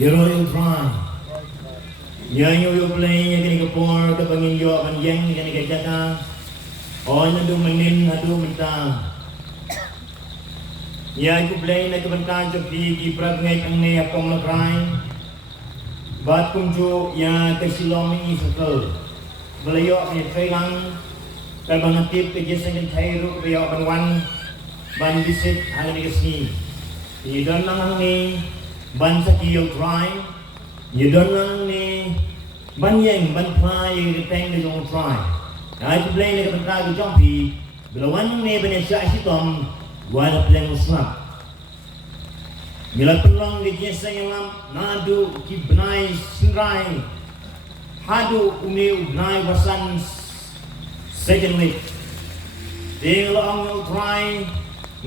Yero yung try. Yan yung play, yan yung kapor, kapangin yo, panjang, yan yung kajata. O, nado manin, nado minta. Yan yung play, na kabantang sa pigi, prag ngay ang naya kong lakray. Bat kung jo, yan kasilong yung isakal. Balayo, kaya try lang. Kalbang natip, kaya sa yung tayro, kaya ban ban visit, hanggang ikasni. Idon lang ang ni, ban sa kiyo try. Idon lang ni, ban yang, ban ply, yung na yung try. Kahit yung play na kapantang yung jumpy, balawan ng neba niya siya asitom, wala play mo snap. Mila pelang di jesa yang nadu ki benai sindrai hadu umi benai wasan second week. Ding lo ang try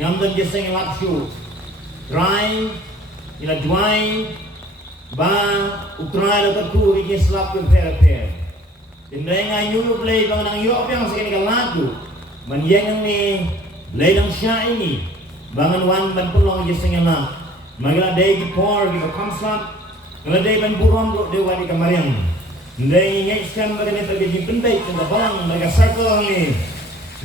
ngam dan jesa yang lapsu try ila duai ba utrai lo terku di jesa lap ke fair. Indai ngai nyu play bang nang yo yang sekali kaladu man yang ni play nang sya ini bangan wan ban pelang jesa yang lap. Magala day ki por ki kamsat ngala day ban buron ro de wani kamariang day ngai skam ba ne tagi ji pendai ko balang maga circle ni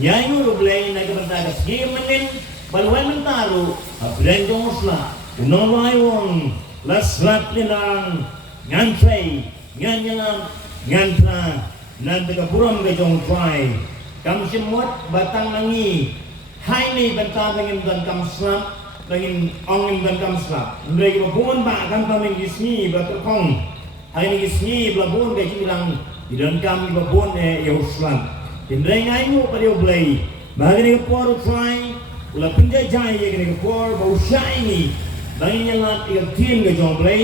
nyai nguru blay na ka banta ski manin balwan mentaro abren josla unon waiwong laslat nilang ngan tray ngan yang ngan pra nan taga buron ga jong try kam simot batang nangi hai ni banta ngin dan kamsat lagi angin dan kamsla. Mereka berbuat bahkan kami gisni berterkong. Hari ini gisni berbuat gaji bilang dan kami berbuat Yahuslam. Mereka ingat pada oblay. Bagi mereka por try, ulah penjajah yang mereka por bau syai ini. Bagi nyalat tiga tin gaji oblay.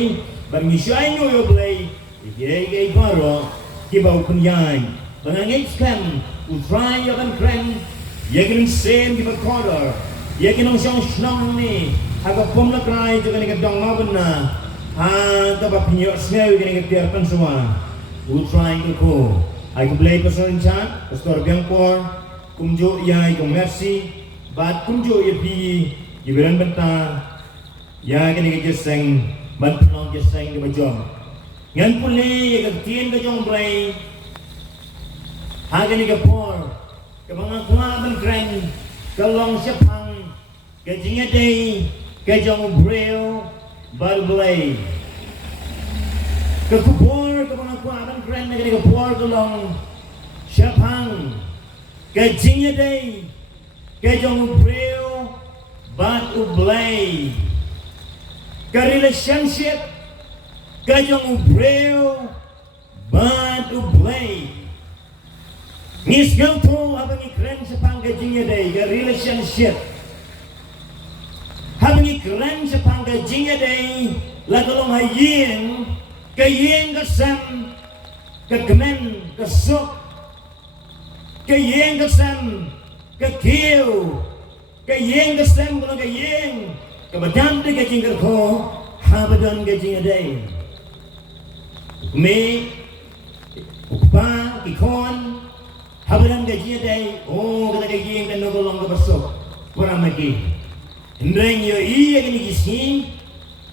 Bagi syai ini oblay. Ia baru kibau penjai. Bagi ngekam utray yang keren. Yang sen kibau korder. Ya kinong siyang shnong ni aga pumla krai juga ni kadang maben na ha taba pinyo sneu ni katiarpan semua utrai ko ai ko play pasorin chan pastor biangpor kumjo ya ko merci bat kumjo ya pi iberan benta ya kini geseng ban pinong geseng di bajong ngan puli ya katien ka jong play ha kini kapor kabang kuaban kren kalong siapang Kajingnya day, kajang breo, balblay. Kekupor, kemana kuaran keren negeri kepor tolong siapang. Kajingnya day, kajang breo, batu blay. Relationship, kajang breo, batu blay. Ngisgal to abang ikren siapang kajingnya day, relationship. Habang keren sa panggajinga day, lagalong hayin, kayin kasam, kagamen, kasuk, kayin kasam, kakiw, kayin kasam, kalong kayin, kabadam de gajing karko, habadon gajinga day. Ukme, ukpa, ikon, habadam gajinga day, oh, kata kayin kan nagolong kabasok, para magi. Hendeng yo iya kini kisih,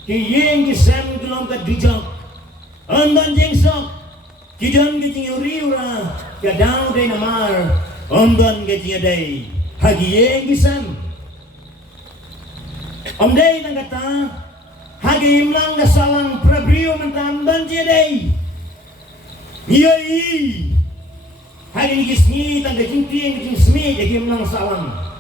kiyeng kisam kelong kadujak, andan jengsok, kidan kicing uriura, kadang day namar, andan kicing day, hagiyeng kisam. Day nang kata, hagi imlang kasalang prabrio mentandan day, iya hagi kisni tang kicing kicing smi hagi imlang salang.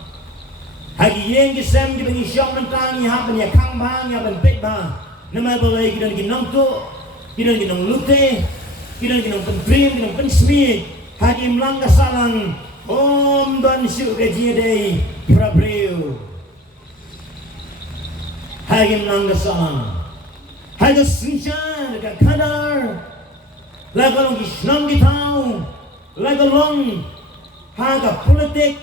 Hagi yang kisam di bagi syok mentang ya ban ya kang bang ya ban pet ba nama balai kidan kinong tu kidan kinong lute kidan kinong pentrim kinong pensmi hagi mlang kasalang om dan syuk gaji day prabreu hagi mlang kasalang hagi sincan dekat kadar lagalong kisnong kitau lagalong haga politik.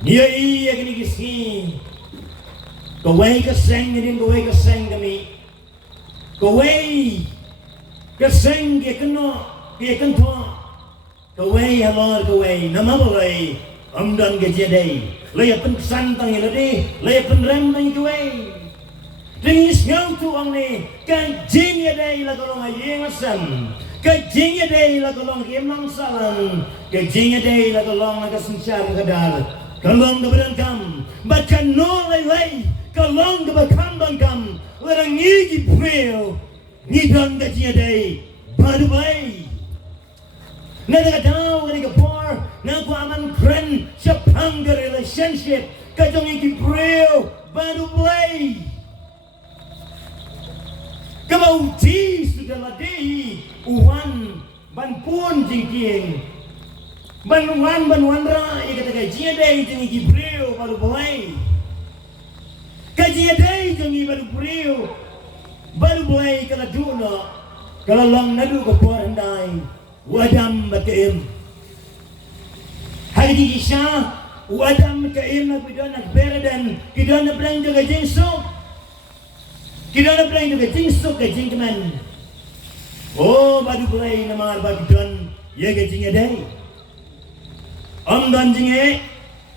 Iya kini kisni, kawai kaseng ni kawai kaseng kami, kawai kaseng dia kena dia kentut, kawai halal kawai nama kawai amdan gajadai, layak penkesan tangi lade, layak penrem tangi kawai, Ringis ngau tu ang ni kan jing ya dai la golong ayeng asam. Ka jing ya dai la golong emang salang. Ka jing ya dai la golong aga sensyar kadar. Kalong keberan kam, baca no lay kalong kebakam bangkam. Lerang ngigi preo, ngidang ka jing ya dai baru bay. Nada daw kani kapor, na ko aman kren sa panga relationship. Kajong ngigi preo baru bay. Kamau ti sudah ladei uwan ban pun jingking ban wan ra ikata ka jiadai jingi gibreo baru bolai ka jiadai jingi baru breo baru bolai kala duna kala long nadu ka porandai wadam bakem hari di isya wadam bakem na bidana beradan kidana blang jaga jingsok kita nak pelai juga jingsuk ke jingkeman. Oh, badu pelai nama bagi don, ye ke jingnya dai. Don jingnya,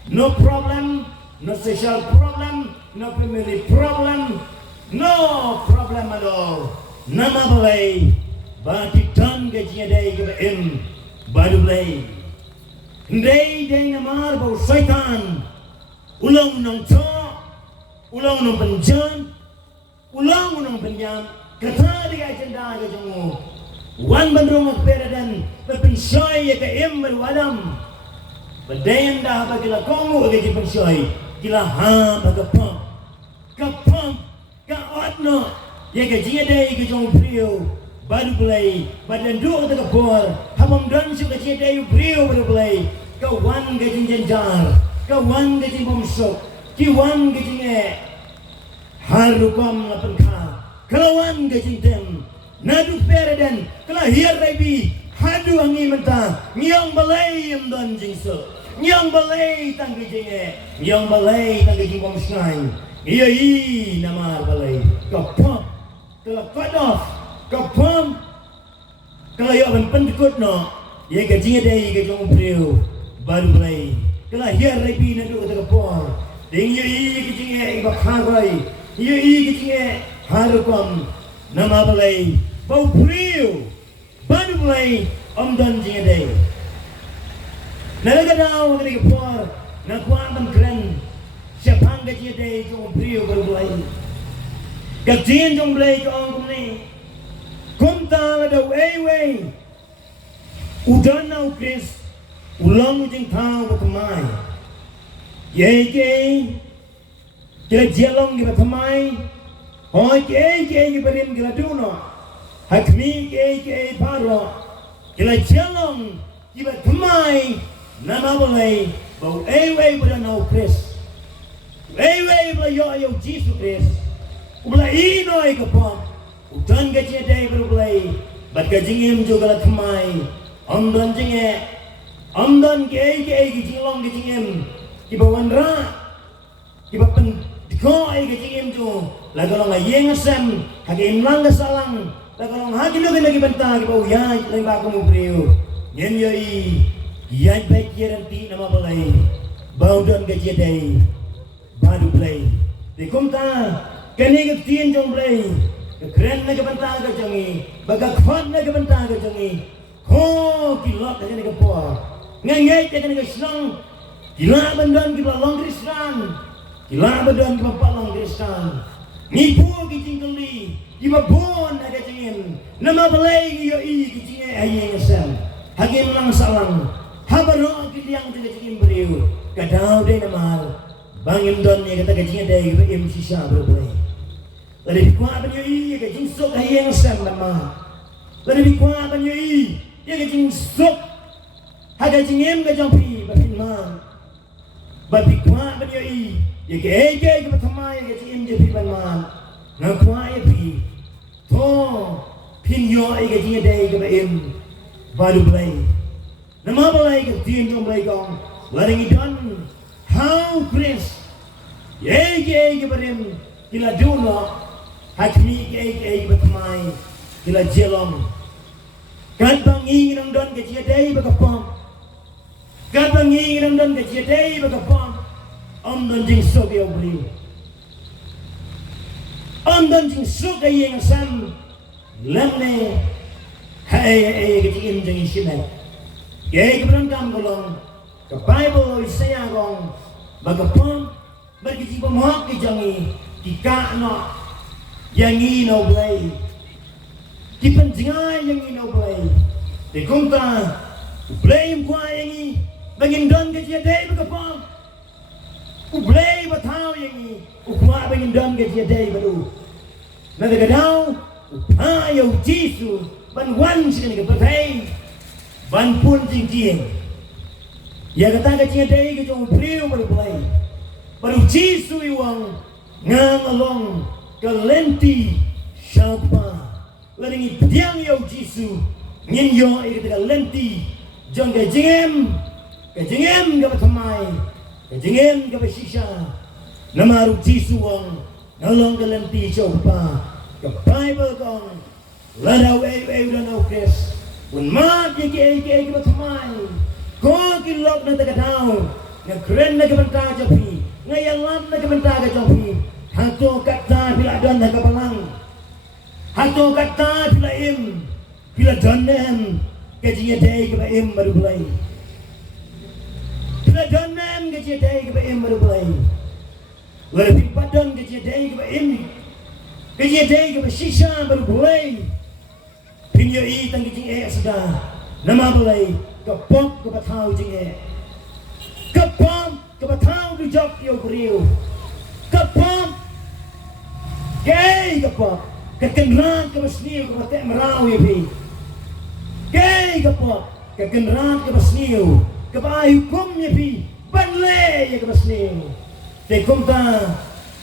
no problem, no social problem, no family problem, no problem at all. Nama pelai, bagi don ke jingnya dai ke em, badu pelai. Dai nama bau syaitan, ulang nong co, ulang nong penjan. Ulang unang penyam kata dia agenda ke jemu wan bandrong peradan berpensyai ke em berwadam badayan dah bagi la kongu ke pensyai kila ha bagi pam ka otno ye ke jinga dai ke jong prio baru play badan dua ke bor hamam dan su ke jinga dai prio baru play ka wan ke jingan jar ka wan ke jing bomsok ki wan ke jinga Harukom lapan ka kelawan gajintem nadu peradan kelahir rebi hadu angi menta nyong balai yang don jingso nyong balai tang gejinge nyong balai tang gejing pomsnai iya nama balai kapom kela cut off kapom kela yo ban pendekut no ye gejinge dai gejong priu baru balai kelahir rebi nadu kata kapor ding ye gejinge bakharai Ia kecingnya harukom nama balai bau priu baru balai dan jingnya dai. Nalaga daw kani kapor na kuan kren siapang jingnya dai jong priu baru balai. Kajin jong balai ko ang kumni. Kumta ada way udan na ukris ulang jing tao batumai. Ye kila jelong kita thamai hoi ke berim kila duno hakmi ke paro kila jelong kita thamai nama boleh bau ewe pada nau kris ewe pada yo Jesus kris ubla inoi kapom udan gaji dai baru boleh bat gajingim juga la thamai amdan jinge amdan ke jelong gajingim kiba wanra kiba pen ko ay gajingim tu lagalong ayeng asam hagim lang salang lagalong hagim lagi banta gibaw yay lang ba ko mo priyo yan yay yay baik yeranti nama balay bawdon gaji day badu play di kumta kani gagtin jong play keren na gabanta gajongi bagakfat na gabanta gajongi ko kilot na gani gapo ngangay ka gani gaslang kila bandan kila long kristan kila badan kepalang kristan nipu kijing kali iba bon ada jingin nama balai yo kijing ayeng asam hagim lang salang habaro kiliang jingin beriu kadau de nama bangim don ni kata kijing dai im sisa berbalai lari kwa ban yo kijing sok ayeng asam nama lari kwa ban yo kijing sok haga jingim ga jampi bakin ma bapi kwa ban yo ye ke thamai ke tim je piban man na kwai pi to pin yo ai ke ji dai ke em baru play na ma balai ke tim jong play kong letting it done how chris ye ke barem kila duno hakmi ke thamai kila jelom kan bangi nang don ke ji dai ba kapom kan bangi nang don ke ji dai ba kapom dan jing sok yang beli dan jing suk da yang sam lamne hai ke jing jing shinai ye ke berangkam golong ke Bible saya gong bagapon bagi jing pemohak ke jangi kika no yang ino blay ki penjingai yang ino blay de kumta blame kwa yang i bangin don ke jadai bagapon blay batau yang i ukwa bangin don ke jadai baru nanti kadang ayo Yesus ban wan sini ke pertai ban pun jing ya kata ke jadai ke jong priu baru blay baru Yesus iwang ngang along ke lenti siapa lagi tiang yo Yesus ngin yo ke lenti jong ke jingem ke batamai ke jingem ke basisha namaru Yesus wang ngalong ke lenti siapa ke Bible kong ladau dan au kres un ma ke batamai ko kilok na tagadau na kren na ke banta japi ngayalam na ke banta ke japi hantu kata bila don na kapalang hantu kata bila im bila donem ke jiyadai ke im baru mulai bila donem ke jiyadai ke im baru mulai lebih padan ke jiyadai ke im ke jiyadai ke sisa baru mulai pinyo i tang ke sudah nama mulai ke pop ke batau jing ke pop ke batau ke jok yo griu ke pop gay kapok kekenran ke basniu ke batek merau ya pi gay kapok kekenran ke basniu ke bai hukum ya pi banle ya ke basniu te kumta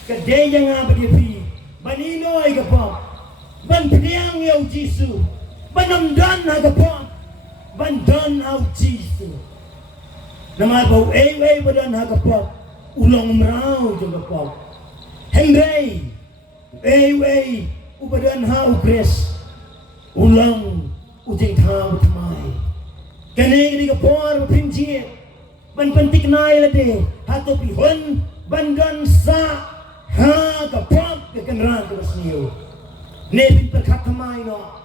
ke day yang apa dia pi banino ya kapok ban priang ya Yesus banamdan ha kapok bandan au Yesus nama bau badan ha kapok ulong merau jo kapok hemrei ubadan ha ukres ulang ujing thau thamai kene ni ka por pinji ban pentik nai lade hato pihon bandan sa ha ka pop ke kenran ke basniu ne pin perkat thamai no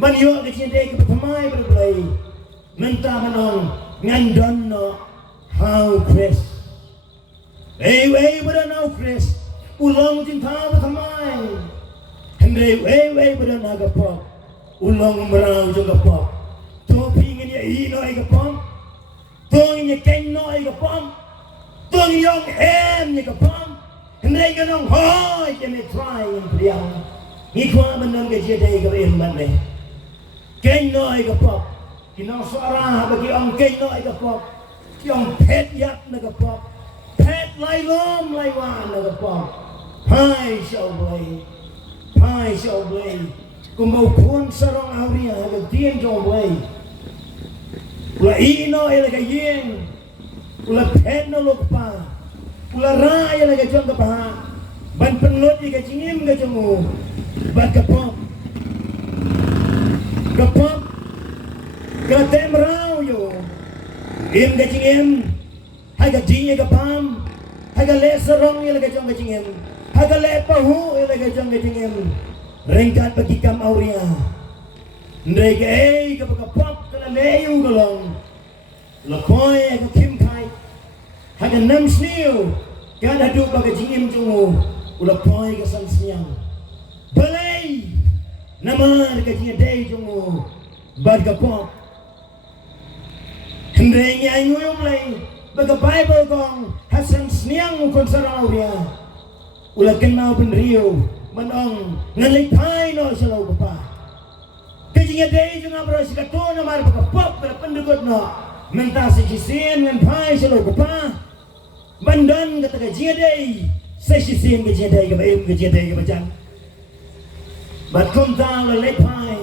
man yo ke cinde ke thamai berblai menta manong ngandon no ha ukres badan ha ukres ulang cinta bersamai, hendai badan agak pop, ulang merau juga pop, topi ingin ino agak pop, tong ingin keno agak pop, tong yang agak pop, hendai kenong hoi kene try yang priang, ngikwa menang kejadian agak iman deh, keno agak pop, kinong suara bagi orang keno agak pop, yang pet yak agak pop, pet lai lom lai wan agak pop. Hai shall blay kumau pun sarong auria agak tien jong blay ula ino elaga yen ula penno lokpa ula ra elaga jong kapaha ban penlot ika jingim ga jongu ban kapop gatem rau yo im ga jingim haga dinge ga pam haga le sarong elaga jong ga jingim Hagale pahu ilaga jang gajingem rengkat bagi kam auria ndege ke bakapap kala leyu golong lakoy ke kim kai haga nam sniu kada du baga jingem jungu ulakoy ke san siang balai nama ke jing dei jungu bad kapap ndege ay nguyum lay baga Bible gong hasan sniang kon sarang auria ulah kenal penriu menong ngelipai no selalu bapa kejinya dei juga berosi kato na mar bakapop pada pendegut no mentasi kisin ngan pai selalu bapa bandan kata kejinya dei sesisin kejinya dei ke baim kejinya dei ke bajan bat kom down le lepai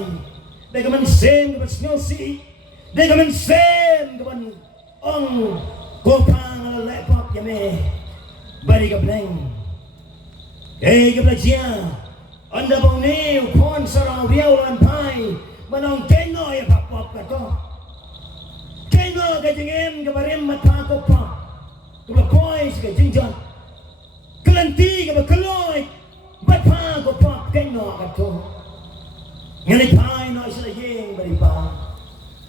de kemen sem ke snyosi de kemen sem ke ban ong kopang le lepop ya me bari ke bleng ke belajar anda bau ni kon sarang riau lan pai manong keno ya pap kato keno ke jengem ke barem mata ko pa tu ba koi ke jingjan kelanti ke ba keloi ba pa ko kato. Ngani pai no isla yeng bari pa.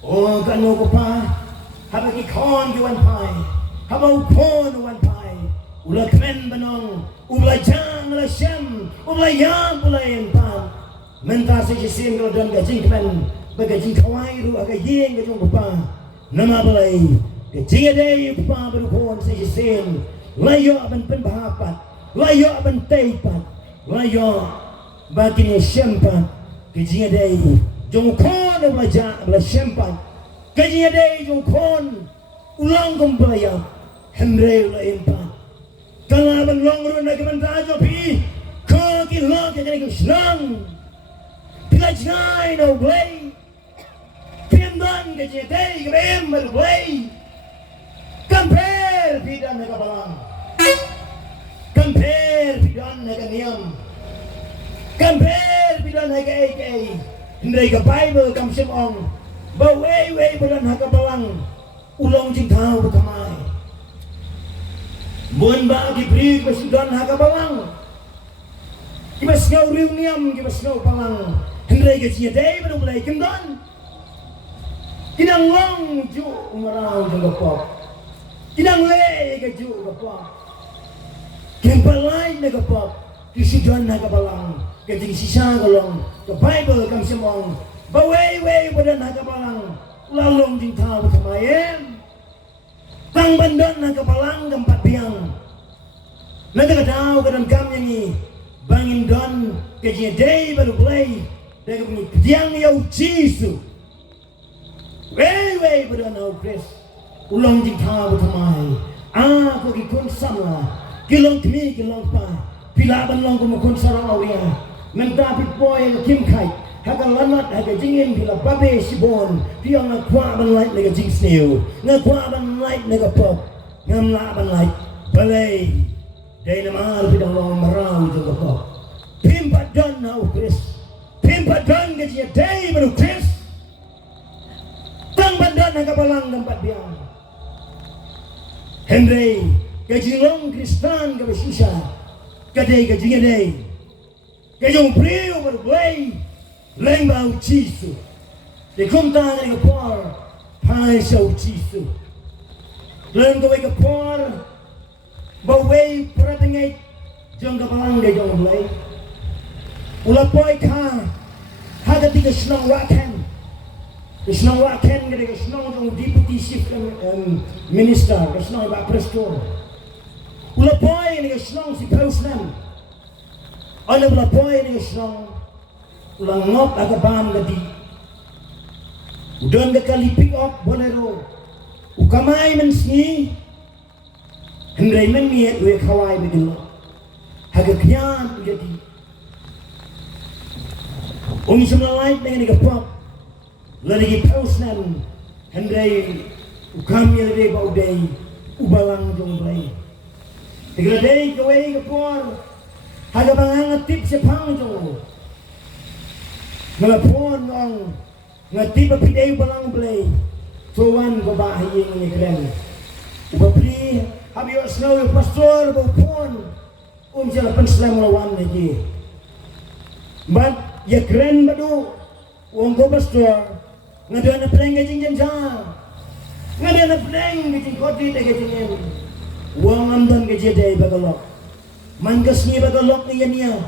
O kanu ko pa. Haba ki kon ki wan pai. Haba ukon wan pai. Ula kemen banong. Ula jang ula syam. Ula yam ula yen pa. Menta se jisim kalau don gajing kemen. Bagajing kawai ru aga yeng gajong ko pa. Nama balai. Gajing adai ko pa baru kon se jisim. Layo aban penbahapat. Layo aban teipat. Layo baginya syampat. Gajing adai. Jong kon belajar bela syampat. Gajing adai jong kon. Ulang kong belayap. Hendre ula impat. Kalau aban long ru na kemen tajo pi. Kaki log yang kena senang. Bila jai no blay. Piandan gajing adai kebem berblay. Compare bidan naga balang. Compare bidan naga niam. Compare bidan naga AK. Hindai ke Bible kam simong. Bawai bidan naga balang. Ulong jing tau bekamai. Buan ba gibri basidan naga balang. Kibas ngau riu niam kibas ngau palang. Hindai ke jidai baru mulai kendan. Kinang long ju umarau jeng gapok. Kinang le ke ju gapok. Kempalai na gapok. Kisidan na kabalang. Kajing sisa galong. Ke Bible kang simong. Bawai badan na kabalang. Lalong jing tau kamayem. Tang bandan na kabalang gampat biang. Nagkakataw ka ng kamyang ni bangin don. Kajing day baru play. Daga bunyi kediang yaw Jisu. Way badan na Chris. Ulang jing tau kamay. Ako kikun sama. Kilong kami kilong pa. Pilaban long kumakun sarang awya. Mentapit po yung kim kite. Haga lanat haga jingin pila babe sibon. Piyang nagkwaban light naga jing snail. Nagkwaban light naga pop. Ngamlaban light. Balay. Day naman pidang long maraw yung pop. Pimpat don na Chris. Pimpat don gajiya day baru Chris. Tang bandan haga balang gampat biyang. Henry. Gajilong Kristan kabasisa. Kadai gajingadai. Gajong priyo berblay. Lembau Jisu. De kumta na kapor. Pai siya Jisu. Leng kaway kapor. Baway pratingay. Jong kapalang gajong blay. Ulapoy ka. Hagati ka sinong wakan. Sinong wakan ka sinong jong deputy chief minister. Sinong iba prestor. Ulapoy ni sinong si Pausnan. Ano ulapoy ni sinong ulangop agabam gadi. Udon ka kalipik op bolero. Ukamay man singi. Hendray man miyat uwe kaway bidilo. Hagakyan gadi. Umisam na light na nga nagapop. Lalagi Pausnan. Hendray ukamya na day ba uday. Ubalang jong blay. Tigraday kaway kapor. Haga mangangatip sa pangjong. Mga pon ang ngatip apiday balang blay. Tuwan ko bahaying ni Glenn. Upapri, habi o snow yung pastor ba pon. Siya na panslam lawan na di. But, ya Glenn ba do? Uwang ko pastor. Nga doon na pleng gajing janjang. Nga doon na pleng gajing kodit na gajing yan. Uang amdan ke jadai bagalok. Manggas ni bagalok ni niya.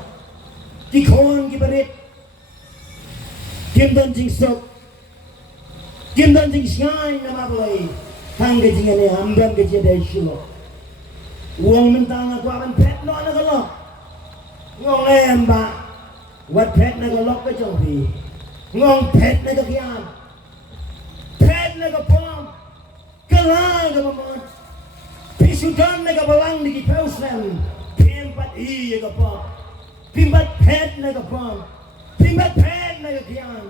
Kikon kibarit. Kimdan jing sok. Kimdan jing sngay na mabalay. Tang ke jing niya amdan ke jadai shilo. Uang mentang aku akan pet no na galok. Ngong ba. Wat pet na galok ka jongpi. Ngong pet na kakiyan. Pet na kapom. Kalang ka mamon. Pisudan na kabalang di Pausnan. Pimpat iya kapag. Pimpat pet na kapag. Pimpat pet na kakiyan.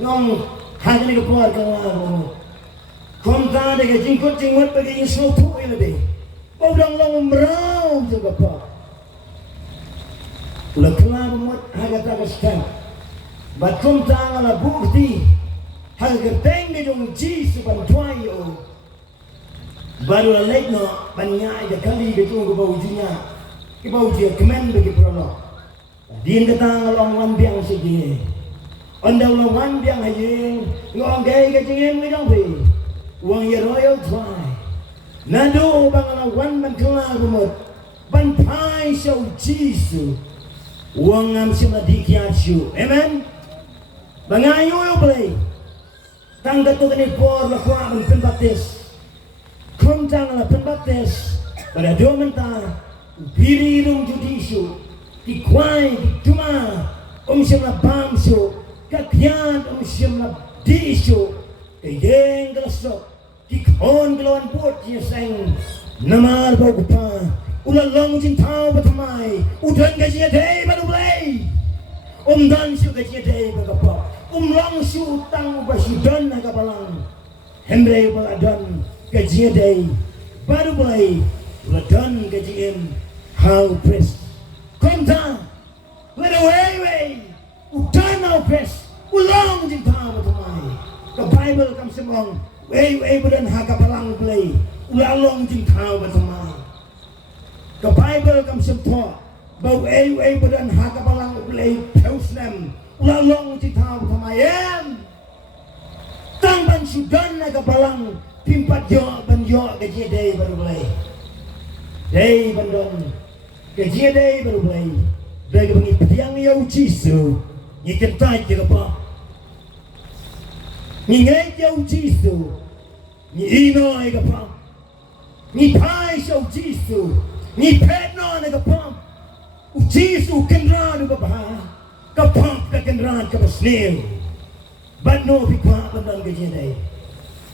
Ngong haga na kapag kalang mo. Kumta na ka jingkot jingwat pag yung snow ina di. Paudang lang umraw sa kapag. Ula kalang mo haga tagas ka. Ba't kumta nga na bukti. Haga kateng na yung Jisu bantuayo. Baru lalek no panya aja kali betul ke bau junya, ke bau dia kemen bagi prolog. Din kata ngalong wan biang sige. Onda wan biang hayeng ngong gay ka jingem ni dong bi. Wang ye royal try. Nado bang wan man kala rumot. Ban pai show Jesus. Wang am sima dikiachu. Amen. Bangayo yo play. Tang dato ni por la kwa ban penbaptis. Kom tang la penbaptis. Pada do menta piri rung judisyo. Di kwai di cuma siyam na bamso. Kakyan siyam na disyo. Kayeng galasok. Di kon galawan buot niya sang namar bago pa. Ulalong jing tao batamay. Udan gajiya day banublay. Dan siya gajiya day bagapa. Long siya utang ba siya dan nagabalang. Hembre baladan gajiya day banublay. Uladan gajiyem how press. Come down. Let away. Udan now press. Ulang jing tao batamay. The Bible comes along. Way badan hagabalang play. Ulalong jing tao batamay. The Bible comes in talk about way badan hagabalang ulay pausnem ulalong titaw kamayem tang ban sudan nagabalang pimpat yo banyo gaji day barulay day bandon gaji day barulay day bangi piyang yo jisu ni kentai ke pa ni ngai yo jisu ni ino ai pa ni pai so jisu ni pet no na kapam ujisu kenran ka bah kapam ka kenran ka basnil but no bikwa bandang gajay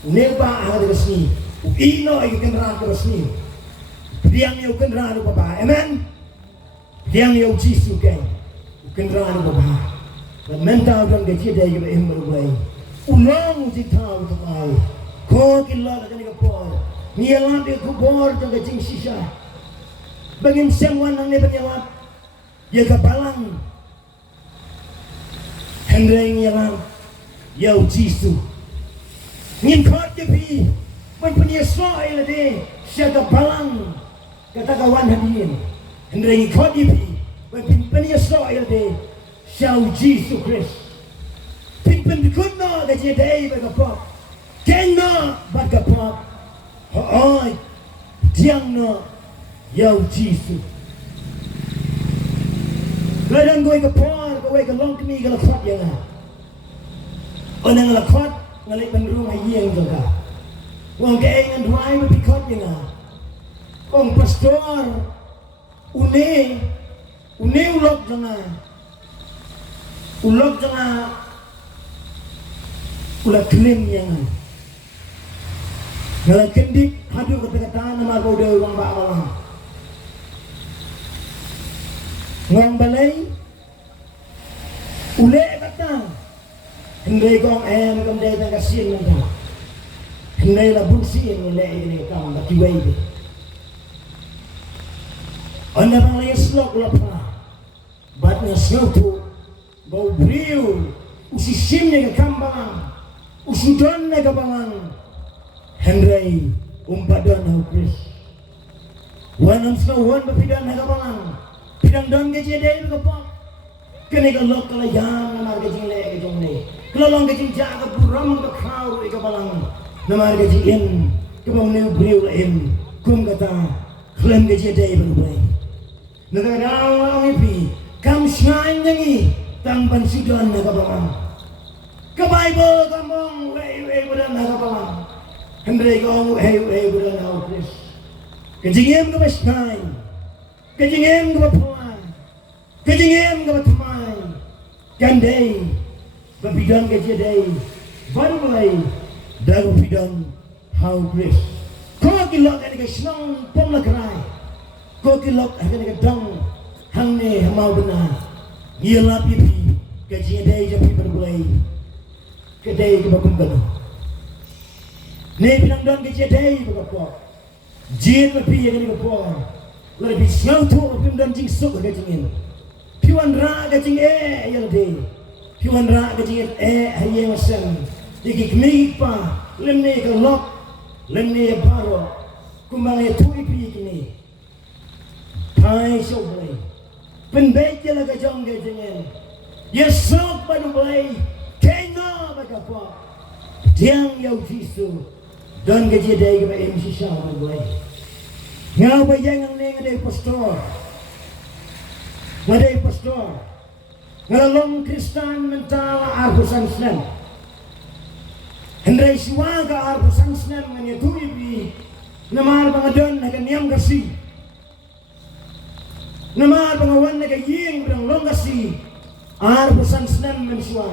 ne ba ha de sni ino ay kenran ka basnil diang yo kenran ka bah amen diang yo jisu kenran ka bah but mental dang gajay ka ember way ulong jitaw ka bay ko kilala ka ni ka por ni alam de ko bor jang gajing sisa bangin semua nang nebanyawat ya kapalang hendreng yalang yau jisu ngin khot ke pi man punya soil de siya kapalang kata kawan hadirin hendreng khot ke pi man punya soil de siya jisu Christ pin good no that ye day bagapop ken no bagapop hoy diang no Yau jisu. Kadang gue ke por, gue ke long kemi ke lekot yang ah. Orang lekot ngalik benrung ayeng juga. Wong ke engan duai berpikot yang ah. Wong pastor une ulok jangan. Ulok jangan. Ulok klim yang ah. Kalau kendik hadu kata-kata nama bodoh wong bak malah. Ngong balay ule kata hindi kong kong day tang kasin nang hindi la bunsin ule ini kang batiway di anda bang lay slok lapa bat na snowto bau briu usisim ni kambang usudon na kabang hindi umpadon na Chris wanang snow bapidan na kabang Pidang don gaji day kapok. Kene kalok kalayang namar gaji le gajong le. Kalong gaji jaga buram ka crowd ikabalang namar gaji in. Kamong ne briu in. Kum kata klem gaji day berubay. Nagaraw ang ipi kam sngain yangi tang pansidon nagabalang. Ka Bible kamong way budan nagabalang. Hendray kong way budan na Chris. Kajingem ka basnay. Kajingem ka bapuan, kajingem ka batumay, kanday, babidang kajaday, barulay, dago bidang how Chris. Ko kilok ani ka snong pomlakray, ko kilok ani ka dang hangne hamaw bana, ngilap ipi, kajaday japi barulay, kaday ka bakumbano. Ne bidang don kajaday bagapok, jin mapi ani ka por. Lebih siang tu pim dan jing sok gajingin. Piwan ra gajing yang de. Piwan ra gajing hayeng sen. Digi kmi pa lemne ka lok lemne baro kumbang tu ipi kini. Pai sok boleh. penbaik je lah kajong ke jengen. Yesok baru boleh kengo bagapa. Tiang yau jisu dan gaji day ke MC Shah baru boleh. Ngau bayang ang ngadai pastor. Ngadai pastor. Ngalong Kristen mentala arbusan Islam. Hendrai siwaga arbusan Islam nganyatui bi namar bangadon nagan niam kasi. Namar bangawan nagan ying berang long kasi. Arbusan Islam mensuwa.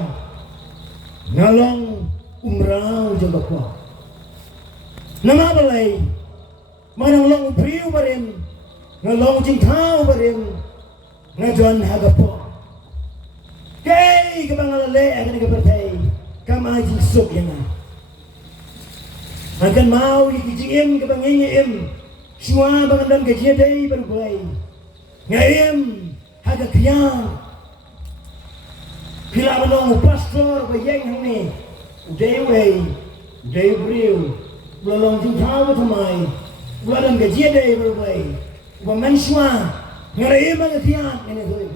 Ngalong umrah jaga kwa. Nama balai manang long upriu barin. Ngalong jingtau barin. Ngajon hagapo. Kay kabangalale akan kabartay kamay jingsok yan na. Akan mau ikijim kabangingim semua bangadan kajiaday berbulay. Ngaim haga kiyang pila manong pastor bayang hangni uday briu belong jingtaw tamay bulan kajiaday berbulay umanswa ngaim haga kiyang ini tuloy.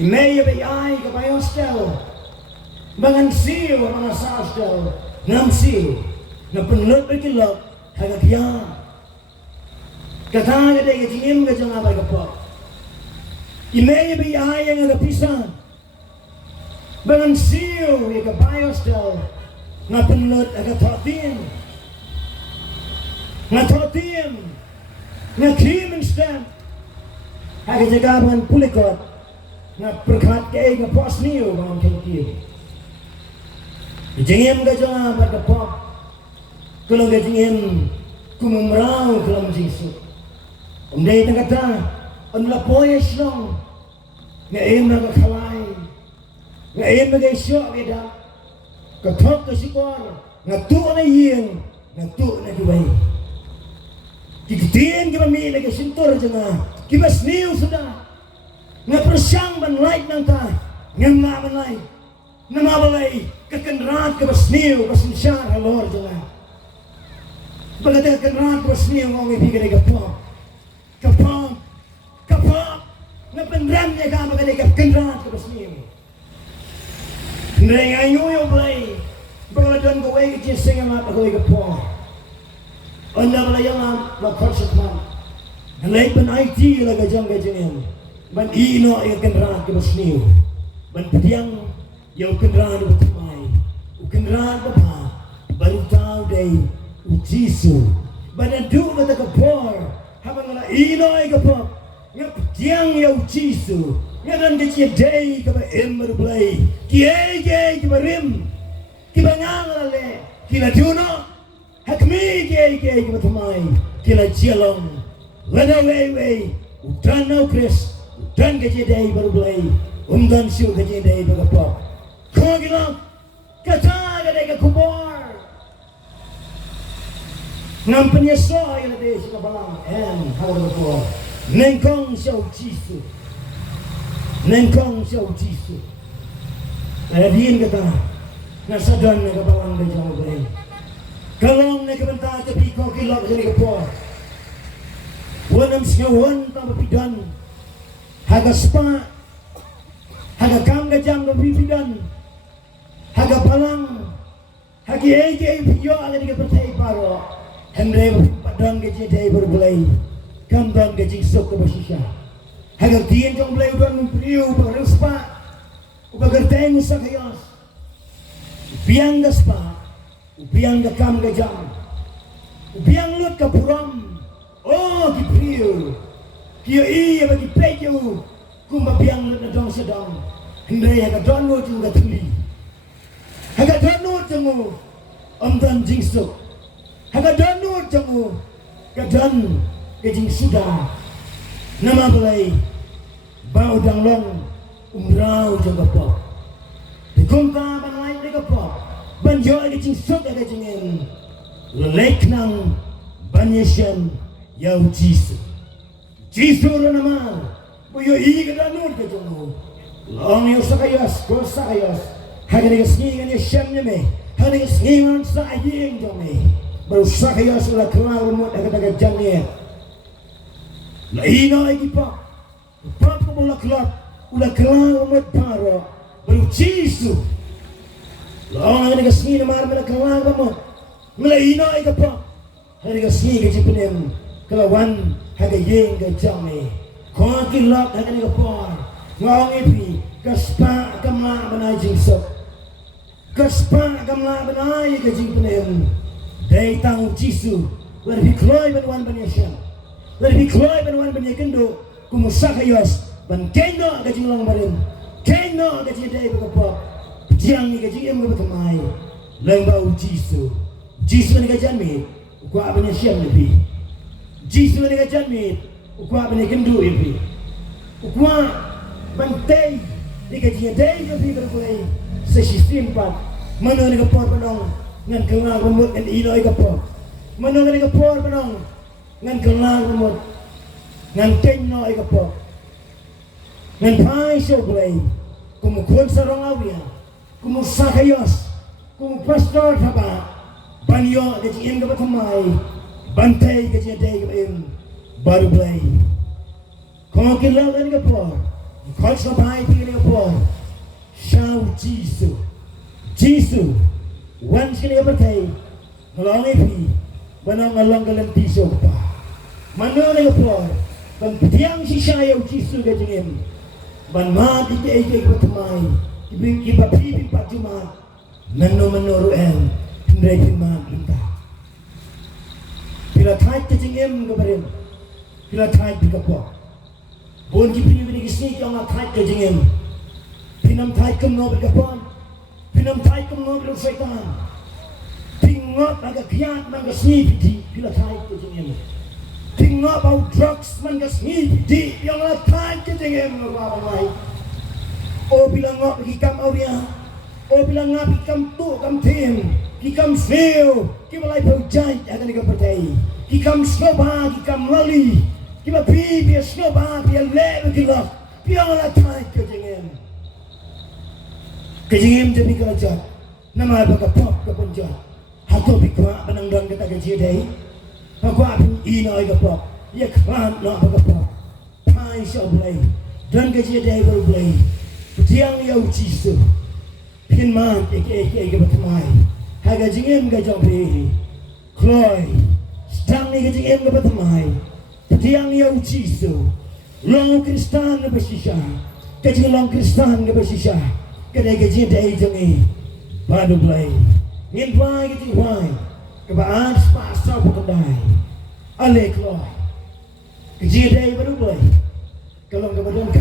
Imaya bayay kabayo stel bangan siyo mga sa stel ngam siyo na penlut berkilap hagak yang kata ada kecingin ke jangan apa kapok. Imaya bayay yang agak pisan bangan siyo ya kabayo stel na penlut agak totin na kimen stem hagak jagaban pulikot na berkat kay na pos niyo mga kaibigan. Jengem ka dyan pagkapok. Kulang ka jengem kumumraw kulang Jisu. Umday na kata ang lapoyes lang nga iyong nakakalay nga iyong nag-isyo kita katok ka sikor nga tuon na iyong nga tuon na kiway. Kikitiyan kami nag-isintor dyan nga kibas niyo sudah nga persyang banlay ng ta nga mamalay na mabalay kakenrat ka basniw kasinsyar halor dyan bagat kakenrat ka basniw ang ibigan ay kapop na pandram niya ka magaling kakenrat ka basniw na nga yung balay bagaladon ko ay ikising ang mga kagoy kapop o na balay ang makorsat man nalay pan IT laga dyan ganyan ban ino ay kendaraan ke basniw ban pediang yaw kendaraan batamay u kendaraan bapa baru tahu day u Jisu ban adu mata kapor habang na ino ay kapor nga pediang yaw Jisu nga dan kecil day ka ba ember play kiye ka ba rim kibangalale kila juno hakmi kiye ka batamay kila jalong lada way utanaw Chris dan kejadian baru mulai undan siu kejadian berapa kau bilang kata ada kubur nampaknya soal yang ada siapa balang hal berapa nengkong siau Jisu Adiin kata nasadan naga balang berjauh boleh kalau naga bentar tapi kau kilap jadi kubur wanam siawan tanpa pidan haga spa haga kamga jam no bibidan haga palang hagi ege piyo ala ni pertai paro hendre padang geje dai berbulai kambang geje sok ke basisha haga tien jong bulai udan priu baru spa ubagar tai musa kayos biang ga spa biang ga kamga jam biang lut ka puram oh ki priu Kio iya bagi peju kumba biang na dong sedang hendai haga dono juga tuli haga dono temu dan jingsuk haga dono temu kadan kejing sudah nama belai bau danglong umrau jaga pok dikumta ban lain jaga pok banjo kejing suk aga jingin lelek nang banyesyan yau Jisu Jisu nama, buyo iya kedanun ke jono. Long yo sakayas, ko sakayas. Haga ni kesngingan ya syamnya me. Haga ni kesngingan sa ayeng jome. Baru sakayas ulah kelar umut haga daga jamnya. La ino ay gipa. Pop ko mula klap, ulah kelang umat para, baru Jisu. Lawan ang nagasni na marama na kelang ka mo, mula ka pa. Hari gasni ka jipunim, kalawan hagayeng ka jami. Kung kilap na ka pa, ngawang ipi, kaspa kama manay jingsok. Kaspa kama manay ka jipunim. Day tang Jisu, wala bikloy ban ban siya. Wala bikloy ban kendo, kumusakayos, ban kendo ka jinglang barin. Kendo ka jiday ka pa. Diang ni ka jingem ka batamay. Lembau Jisu. Jisu ni ka janmit, ukwa ban siya nabi. Jisu ni ka janmit, ukwa ban kendo ipi. Ukwa bantay ni ka jiday ka bikloy sa sisimpat. Mano ni ka pa panong ngan kelang remut ngan inoy ka po. Mano nga ka po panong ngan kelang remut ngan kennoy ka po. Ngan pai so blay kumukun sa rongawia kumusakayos kumupastor taba banyo gaji im ka batamay bantay gaji day ka im baru blay kung kilalan ka po kung sa bahay tingin ka po Shaw Jisu Jisu wan sini apa tay ngalangay pi banang ngalang galang tiso pa mano na po ban pitiang si Shaw Jisu ka jingim ban mati ti ay kay patamay iba pipi pa juma nano manoro en hindray pinman inta pila tay ka jingim ka barin pila tay ka po bon ki pinibini kisni ka nga tay ka jingim pinam tay ka no ka po pinamtay kong mga setan tingot nagagyan ng gasnipiti pilatay ko tingin tingot bau drugs man gasnipiti yang latay ko tingin mababay o bilang nga hikam auria o bilang nga hikam tu kam tim hikam seo kibalay pujay akan ikapatay hikam sloba hikam lali kibapi biya sloba biya lebe kilak yang latay ko tingin kejingim jadi kerajaan nama bagapop kepenjat hato bikwa penanggang kita kejidai aku apin ina bagapop ya klan na bagapop pai soblay dan kejidai berblay tiang yau Jisu pin man eke kebatamai haga jingim gajabe kloy stang ni kejingim kebatamai tiang yau Jisu long Kristan bersisa kejing long Kristan bersisa kadai gaji dai jangi padu blai ngin pai gaji pai kebaan spasa pekendai ale kloy gaji dai padu blai kalau kebadan